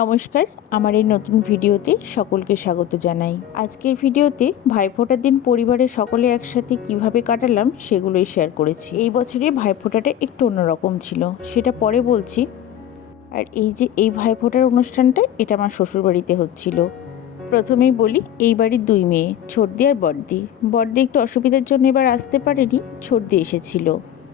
নমস্কার, আমার এই নতুন ভিডিওতে সকলকে স্বাগত জানাই। আজকের ভিডিওতে ভাইফোঁটার দিন পরিবারের সকলে একসাথে কীভাবে কাটালাম সেগুলোই শেয়ার করেছি। এই বছরে ভাইফোঁটাটা একটু অন্যরকম ছিল, সেটা পরে বলছি। আর এই যে এই ভাইফোঁটার অনুষ্ঠানটা, এটা আমার শ্বশুরবাড়িতে হচ্ছিল। প্রথমেই বলি, এই বাড়ির দুই মেয়ে, ছোটদি আর বড়দি। বড়দি একটু অসুবিধার জন্য এবার আসতে পারেনি, ছোটদি এসেছিল।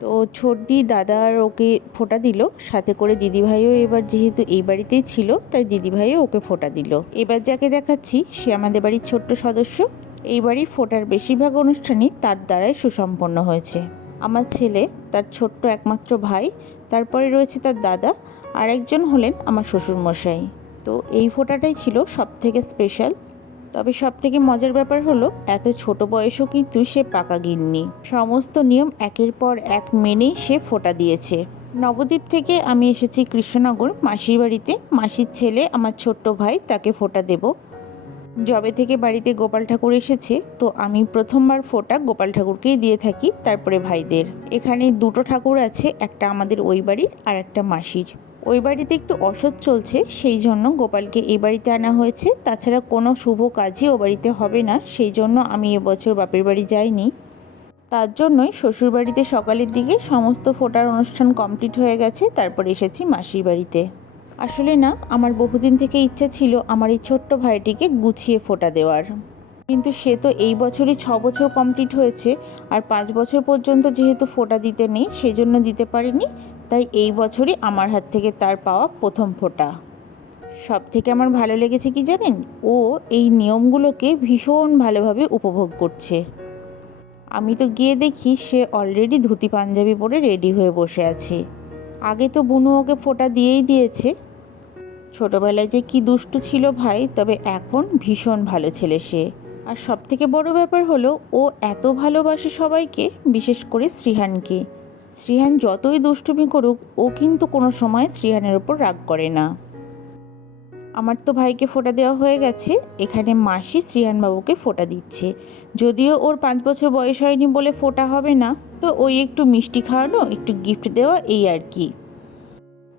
তো ছোটদি দাদা আর ওকে ফোঁটা দিল, সাথে করে দিদিভাইও এবার যেহেতু এই বাড়িতেই ছিল, তাই দিদিভাইও ওকে ফোঁটা দিল। এবার যাকে দেখাচ্ছি, সে আমাদের বাড়ির ছোট্ট সদস্য। এই বাড়ির ফোটার বেশিরভাগ অনুষ্ঠানই তার দ্বারাই সুসম্পন্ন হয়েছে। আমার ছেলে, তার ছোট্ট একমাত্র ভাই, তারপরে রয়েছে তার দাদা আর একজন হলেন আমার শ্বশুরমশাই। তো এই ফোটাটাই ছিল সব থেকে স্পেশাল তবে সব থেকে মজার ব্যাপার হলো, এত ছোট বয়সও কিন্তু সে পাকা গিন্নি। সমস্ত নিয়ম একের পর এক মেনেই সে ফোঁটা দিয়েছে। নবদ্বীপ থেকে আমি এসেছি কৃষ্ণনগর, মাসির বাড়িতে। মাসির ছেলে, আমার ছোট্ট ভাই, তাকে ফোঁটা দেব। জবে থেকে বাড়িতে গোপাল ঠাকুর এসেছে, তো আমি প্রথমবার ফোঁটা গোপাল ঠাকুরকেই দিয়ে থাকি, তারপরে ভাইদের। এখানে দুটো ঠাকুর আছে, একটা আমাদের ওই বাড়ির আর একটা মাসির। ওই বাড়িতে একটু অসৎ চলছে, সেই জন্য গোপালকে এই বাড়িতে আনা হয়েছে। তাছাড়া কোনো শুভ কাজই ও বাড়িতে হবে না, সেই জন্য আমি এবছর বাপের বাড়ি যাইনি। তার জন্যই শ্বশুরবাড়িতে সকালের দিকে সমস্ত ফোটার অনুষ্ঠান কমপ্লিট হয়ে গেছে, তারপর এসেছি মাসির বাড়িতে। আসলে না, আমার বহুদিন থেকে ইচ্ছা ছিল আমার এই ছোট্ট ভাইটিকে গুছিয়ে ফোঁটা দেওয়ার। কিন্তু সে তো এই বছরই ছ বছর কমপ্লিট হয়েছে, আর পাঁচ বছর পর্যন্ত যেহেতু ফোঁটা দিতে নেই সেই জন্য দিতে পারিনি। তাই এই বছরই আমার হাত থেকে তার পাওয়া প্রথম ফোঁটা। সব থেকে আমার ভালো লেগেছে কি জানেন? ও এই নিয়মগুলোকে ভীষণ ভালোভাবে উপভোগ করছে। আমি তো গিয়ে দেখি সে অলরেডি ধুতি পাঞ্জাবি পরে রেডি হয়ে বসে আছে। আগে তো বুনু ওকে ফোঁটা দিয়েই দিয়েছে। ছোটবেলায় যে কি দুষ্টু ছিল ভাই, তবে এখন ভীষণ ভালো ছেলে সে। আর সব থেকে বড় ব্যাপার হলো, ও এত ভালোবাসে সবাইকে, বিশেষ করে শ্রীহানকে। শ্রীহান যতই দুষ্টুমি করুক, ও কিন্তু কোনো সময় শ্রীহানের ওপর রাগ করে না। আমার তো ভাইকে ফোঁটা দেওয়া হয়ে গেছে, এখানে মাসি শ্রীহানবাবুকে ফোঁটা দিচ্ছে। যদিও ওর পাঁচ বছর বয়স হয়নি বলে ফোঁটা হবে না, তো ওই একটু মিষ্টি খাওয়ানো, একটু গিফট দেওয়া, এই আর কি।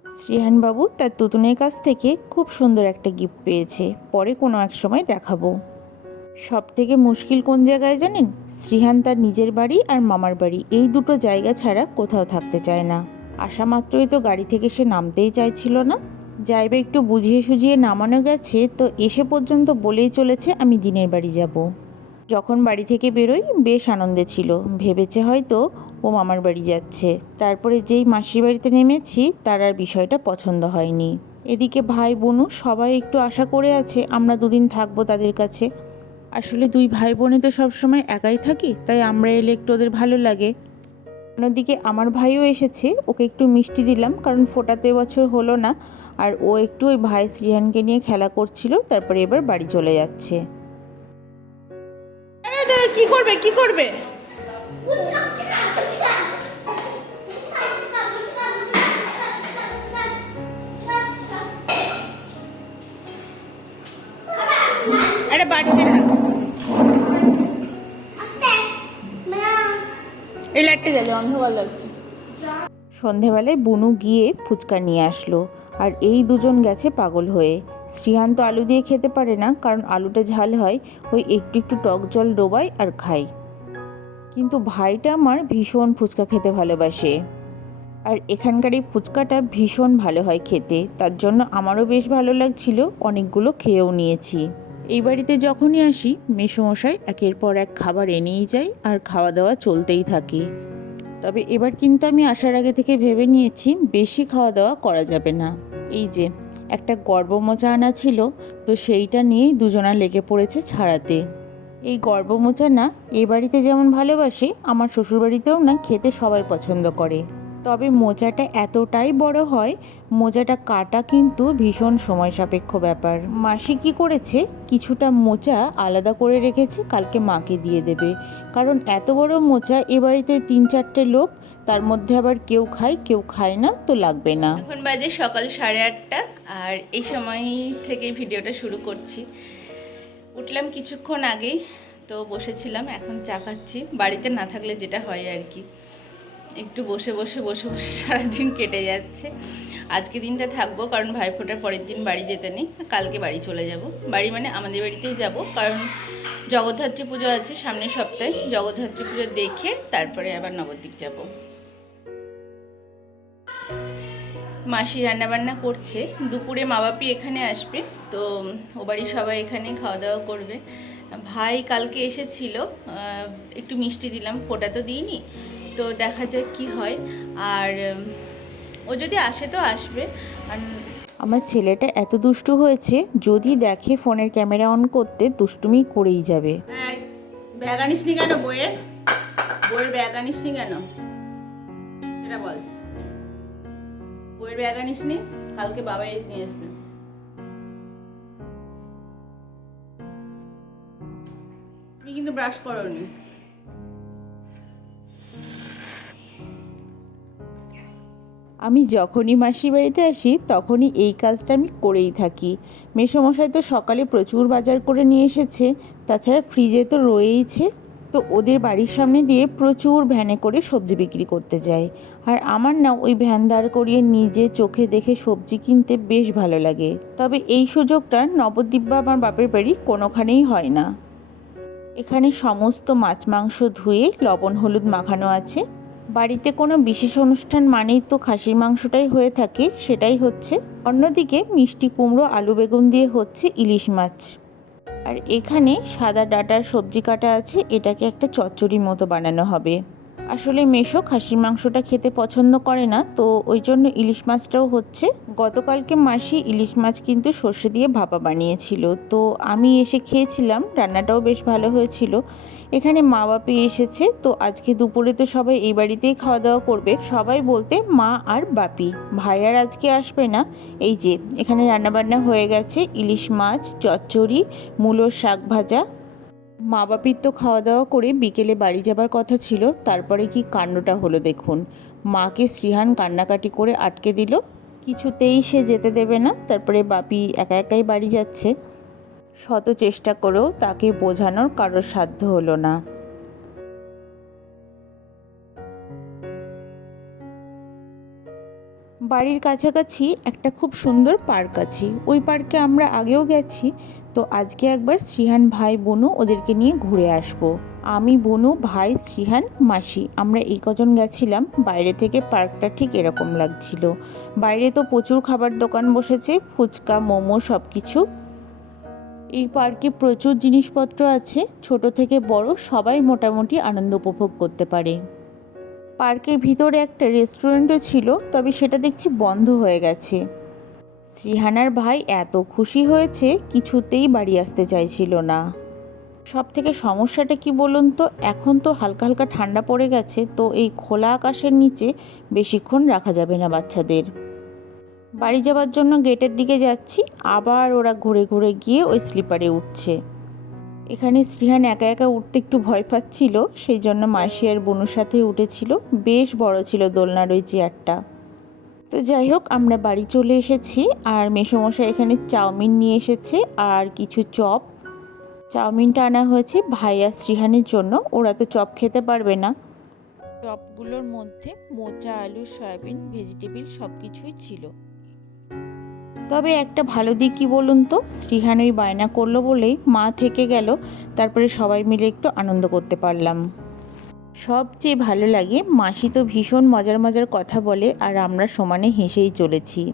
শ্রীহানবাবু তার তুতুনের কাছ থেকে খুব সুন্দর একটা গিফট পেয়েছে, পরে কোনো এক সময় দেখাবো। সব থেকে মুশকিল কোন জায়গায় জানেন? শ্রীহান তার নিজের বাড়ি আর মামার বাড়ি। এই দুটো জায়গা ছাড়া কোথাও থাকতে চায় না। আসা মাত্রই তো গাড়ি থেকে সে নামতেই চাইছিল না। যাইবে একটু বুঝিয়ে সুঝিয়ে নামানো গেছে, তো এসে পর্যন্ত বলেই চলেছে, আমি দিনের বাড়ি যাব। যখন বাড়ি থেকে বেরোই, বেশ আনন্দে ছিল। ভেবেছে হয়তো ও মামার বাড়ি যাচ্ছে। তারপরে যেই মাসির বাড়িতে নেমেছি, তার আর বিষয়টা পছন্দ হয়নি। এদিকে ভাই বোনু সবাই একটু আশা করে আছে, আমরা দুদিন থাকব তাদের কাছে। আসলে দুই ভাই বোনে তো সবসময় একাই থাকি তাই আমরা এলে একটু ওদের ভালো লাগে। অন্যদিকে আমার ভাইও এসেছে ওকে একটু মিষ্টি দিলাম কারণ ফোটাতে বছর এবছর হলো না। আর ও একটু ওই ভাই শ্রীহানকে নিয়ে খেলা করছিল তারপরে এবার বাড়ি চলে যাচ্ছে। কি করবে কি করবে? লাইটটা জ্বালে অন্ধকার লাগছে। সন্ধেবেলায় বুনু গিয়ে ফুচকা নিয়ে আসলো আর এই দুজন গেছে পাগল হয়ে। শ্রীহান তো আলু দিয়ে খেতে পারে না, কারণ আলুটা ঝাল হয়, ওই একটু একটু টক জল ডোবায় আর খায়। কিন্তু ভাইটা আমার ভীষণ ফুচকা খেতে ভালোবাসে। আর এখানকার এই ফুচকাটা ভীষণ ভালো হয় খেতে, তার জন্য আমারও বেশ ভালো লাগছিল, অনেকগুলো খেয়েও নিয়েছি। এই বাড়িতে যখনই আসি, মেসমশাই একের পর এক খাবার এনেই যায় আর খাওয়া দাওয়া চলতেই থাকে। তবে এবার কিন্তু আমি আসার আগে থেকে ভেবে নিয়েছি বেশি খাওয়া দাওয়া করা যাবে না। এই যে, একটা গর্বমোচা আনা ছিল, তো সেইটা নিয়েই দুজনা লেগে পড়েছে ছাড়াতে। এই গর্বমোচা না, এ বাড়িতে যেমন ভালোবাসে, আমার শ্বশুরবাড়িতেও না খেতে সবাই পছন্দ করে। তবে মোচাটা এতটাই বড় হয় মোজাটা কাটা কিন্তু ভীষণ সময় সাপেক্ষ ব্যাপার। মাসি কি করেছে, কিছুটা মোচা আলাদা করে রেখেছে, কালকে মাকে দিয়ে দেবে। কারণ এত বড় মোচা এ বাড়িতে তিন চারটে লোক, তার মধ্যে আবার কেউ খায় কেউ খায় না, তো লাগবে না। এখন বাজে সকাল সাড়ে আটটা, আর এই সময় থেকে ভিডিওটা শুরু করছি। উঠলাম কিছুক্ষণ আগেই, তো বসেছিলাম, এখন চা খাচ্ছি। বাড়িতে না থাকলে যেটা হয় আর কি। একটু বসে বসে বসে বসে সারাদিন কেটে যাচ্ছে। আজকে দিনটা থাকব, কারণ ভাইফোঁটার পরের দিন বাড়ি যেতে নেই, কালকে বাড়ি চলে যাব। বাড়ি মানে আমাদের বাড়িতেই যাব, কারণ জগদ্ধাত্রী পুজো আছে সামনের সপ্তাহে। জগদ্ধাত্রী পুজো দেখে তারপরে আবার নবদ্বীপ যাব। মাসি রান্নাবান্না করছে। দুপুরে মা বাপি এখানে আসবে, তো ও বাড়ির সবাই এখানে খাওয়া দাওয়া করবে। ভাই কালকে এসেছিল একটু মিষ্টি দিলাম, ফোটা তো দিইনি, তো দেখা যাক কি হয়। আর ও যদি আসে তো আসবে। আর আমার ছেলেটা এত দুষ্টু হয়েছে, যদি দেখে ফোনের ক্যামেরা অন করতে দুষ্টুমি করেই যাবে। ব্যাগ ব্যাগ আনিস নি কেন বইয়ের? বইয়ের ব্যাগ আনিস নি কেন? সেটা বল। বইয়ের ব্যাগ আনিস নি? কালকে বাবাই নিয়ে আসবে। তুমি কিন্তু ব্রাশ করোনি। আমি যখনই মাসির বাড়িতে আসি, তখনই এই কাজটা আমি করেই থাকি। মেসমশাই তো সকালে প্রচুর বাজার করে নিয়ে এসেছে, তাছাড়া ফ্রিজে তো রয়েইছে। তো ওদের বাড়ির সামনে দিয়ে প্রচুর ভ্যানে করে সবজি বিক্রি করতে যায় আর আমার না ওই ভ্যান দাঁড় করিয়ে নিজে চোখে দেখে সবজি কিনতে বেশ ভালো লাগে। তবে এই সুযোগটা নবদ্বীপ বা আমার বাপের বাড়ি কোনোখানেই হয় না। এখানে সমস্ত মাছ মাংস ধুয়ে লবণ হলুদ মাখানো আছে। বাড়িতে কোনো বিশেষ অনুষ্ঠান মানেই তো খাসির মাংসটাই হয়ে থাকে, সেটাই হচ্ছে। অন্যদিকে মিষ্টি কুমড়ো, আলু বেগুন দিয়ে হচ্ছে ইলিশ মাছ। আর এখানে সাদা ডাটার সবজি কাটা আছে, এটাকে একটা চচ্চড়ির মতো বানানো হবে। আসলে মেশো খাসির মাংসটা খেতে পছন্দ করে না, তো ওই জন্য ইলিশ মাছটাও হচ্ছে। গতকালকে মাসি ইলিশ মাছ কিন্তু সর্ষে দিয়ে ভাপা বানিয়েছিল, তো আমি এসে খেয়েছিলাম, রান্নাটাও বেশ ভালো হয়েছিল। এখানে মা বাপি এসেছে, তো আজকে দুপুরে তো সবাই এই বাড়িতেই খাওয়া দাওয়া করবে। সবাই বলতে মা আর বাপি, ভাই আর আজকে আসবে না। এই যে, এখানে রান্নাবান্না হয়ে গেছে, ইলিশ মাছ, চচ্চড়ি মূলোর শাক ভাজা মা বাপির তো খাওয়া দাওয়া করে বিকেলে বাড়ি যাবার কথা ছিল, তারপরে কি কাণ্ডটা হলো দেখুন। মাকে শ্রীহান কান্নাকাটি করে আটকে দিল, কিছুতেই সে যেতে দেবে না, তারপরে বাপি একা একাই বাড়ি যাচ্ছে। শত চেষ্টা করেও তাকে বোঝানোর কারোর সাধ্য হলো না। বাড়ির কাছাকাছি একটা খুব সুন্দর পার্ক আছে। ওই পার্কে আমরা আগেও গেছি, তো আজকে একবার শ্রীহান ভাই বোনু ওদেরকে নিয়ে ঘুরে আসব। আমি, বনু, ভাই, শ্রীহান, মাসি, আমরা এই কজন গেছিলাম, বাইরে থেকে পার্কটা ঠিক এরকম লাগছিল। বাইরে তো প্রচুর খাবার দোকান বসেছে, ফুচকা, মোমো সব কিছু এই পার্কে প্রচুর জিনিসপত্র আছে, ছোট থেকে বড় সবাই মোটামুটি আনন্দ উপভোগ করতে পারে। পার্কের ভিতরে একটা রেস্টুরেন্টও ছিল, তবে সেটা দেখছি বন্ধ হয়ে গেছে। শ্রীহানার ভাই এত খুশি হয়েছে, কিছুতেই বাড়ি আসতে চাইছিল না। সব থেকে সমস্যাটা কি বলুন তো, এখন তো হালকা হালকা ঠান্ডা পড়ে গেছে, তো এই খোলা আকাশের নিচে বেশিক্ষণ রাখা যাবে না বাচ্চাদের। বাড়ি যাওয়ার জন্য গেটের দিকে যাচ্ছি, আবার ওরা ঘুরে ঘুরে গিয়ে ওই স্লিপারে উঠছে। এখানে শ্রীহান একা একা উঠতে একটু ভয় পাচ্ছিল সেই জন্য মাসি আর বনুর সাথে উঠেছিল। বেশ বড় ছিল দোলনার ওই চেয়ারটা। তো যাই হোক, আমরা বাড়ি চলে এসেছি আর মেসোমশাই এখানে চাউমিন নিয়ে এসেছে আর কিছু চপ। চাউমিনটা আনা হয়েছে ভাই আর শ্রীহানের জন্য। ওরা তো চপ খেতে পারবে না। চপগুলোর মধ্যে মোচা, আলু, সয়াবিন, ভেজিটেবিল সব কিছুই ছিল। তবে একটা ভালো দিক কি বলুন তো? শ্রীহান ওই বায়না করল বলেই মা থেকে গেল, তারপরে সবাই মিলে একটু আনন্দ করতে পারলাম। সবচেয়ে ভালো লাগে, মাসি তো ভীষণ মজার মজার কথা বলে, আর আমরা সমানে হেসেই চলেছি।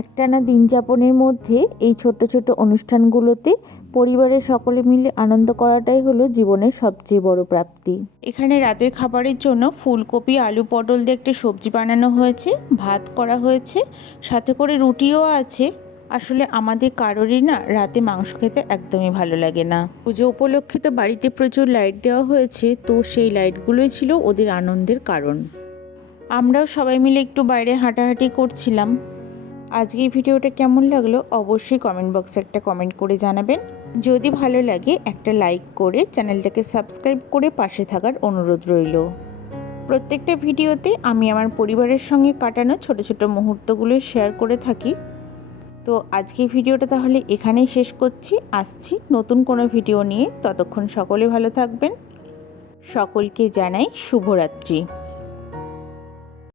একটানা দিন যাপনের মধ্যে এই ছোট ছোট অনুষ্ঠানগুলোতে পরিবারের সকলে মিলে আনন্দ করাটাই হলো জীবনের সবচেয়ে বড় প্রাপ্তি। এখানে রাতের খাবারের জন্য ফুলকপি, আলু পটল দিয়ে একটা সবজি বানানো হয়েছে, ভাত করা হয়েছে, সাথে করে রুটিও আছে। আসলে আমাদের কারোরই না রাতে মাংস খেতে একদমই ভালো লাগে না। পুজো উপলক্ষে তো বাড়িতে প্রচুর লাইট দেওয়া হয়েছে, তো সেই লাইটগুলোই ছিল ওদের আনন্দের কারণ। আমরাও সবাই মিলে একটু বাইরে হাঁটাহাঁটি করছিলাম। আজকের ভিডিওটা কেমন লাগল অবশ্যই কমেন্ট বক্সে একটা কমেন্ট করে জানাবেন। যদি ভালো লাগে একটা লাইক করে চ্যানেলটাকে সাবস্ক্রাইব করে পাশে থাকার অনুরোধ রইল। প্রত্যেকটা ভিডিওতে আমি আমার পরিবারের সঙ্গে কাটানো ছোট ছোট মুহূর্তগুলো শেয়ার করে থাকি। তো আজকের ভিডিওটা তাহলে এখানেই শেষ করছি। আসছি নতুন কোনো ভিডিও নিয়ে। ততক্ষণ সকলে ভালো থাকবেন। সকলকে জানাই শুভরাত্রি।